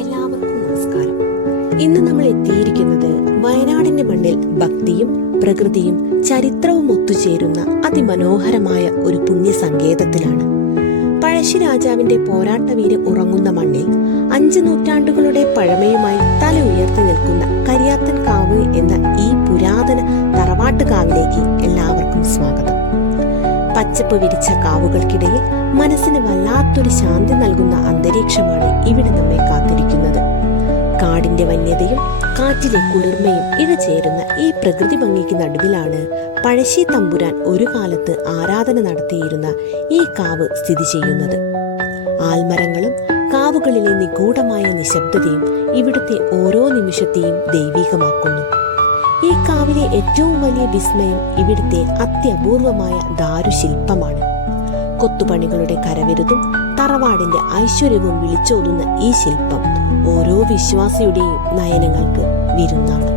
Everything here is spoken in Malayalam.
എല്ലാവർക്കും നമസ്കാരം. ഇന്ന് നമ്മൾ എത്തിയിരിക്കുന്നത് വയനാടിന്റെ മണ്ണിൽ ഭക്തിയും പ്രകൃതിയും ചരിത്രവും ഒത്തുചേരുന്ന അതിമനോഹരമായ ഒരു പുണ്യ സങ്കേതത്തിലാണ്. പഴശ്ശിരാജാവിന്റെ പോരാട്ടവീര് ഉറങ്ങുന്ന മണ്ണിൽ 5 നൂറ്റാണ്ടുകളുടെ പഴമയുമായി തല ഉയർത്തി നിൽക്കുന്ന കരിയാത്തൻ കാവ് എന്ന ഈ പുരാതന തറവാട്ടുകാവിലേക്ക് എല്ലാവർക്കും സ്വാഗതം. പച്ചപ്പ് വിരിച്ച കാവുകൾക്കിടയിൽ മനസ്സിന് വല്ലാത്തൊരു ശാന്തി നൽകുന്ന അന്തരീക്ഷമാണ് ഇവിടെ നമ്മെ കാത്തിരിക്കുന്നത്. കാടിന്റെ വന്യതയും കാറ്റിലെ കുളിർമയും ഇഴചേരുന്ന ഈ പ്രകൃതി ഭംഗിക്ക് നടുവിലാണ് പഴശ്ശി തമ്പുരാൻ ഒരു കാലത്ത് ആരാധന നടത്തിയിരുന്ന ഈ കാവ് സ്ഥിതി ചെയ്യുന്നത്. ആൽമരങ്ങളും കാവുകളിലെ നിഗൂഢമായ നിശബ്ദതയും ഇവിടുത്തെ ഓരോ നിമിഷത്തെയും ദൈവികമാക്കുന്നു. ഈ കാവിലെ ഏറ്റവും വലിയ വിസ്മയം ഇവിടുത്തെ അത്യപൂർവമായ ദാരുശില്പമാണ്. കൊത്തുപണികളുടെ കരവിരുതും തറവാടിന്റെ ഐശ്വര്യവും വിളിച്ചോതുന്ന ഈ ശില്പം ഓരോ വിശ്വാസിയുടെയും നയനങ്ങൾക്ക് വിരുന്നാണ്.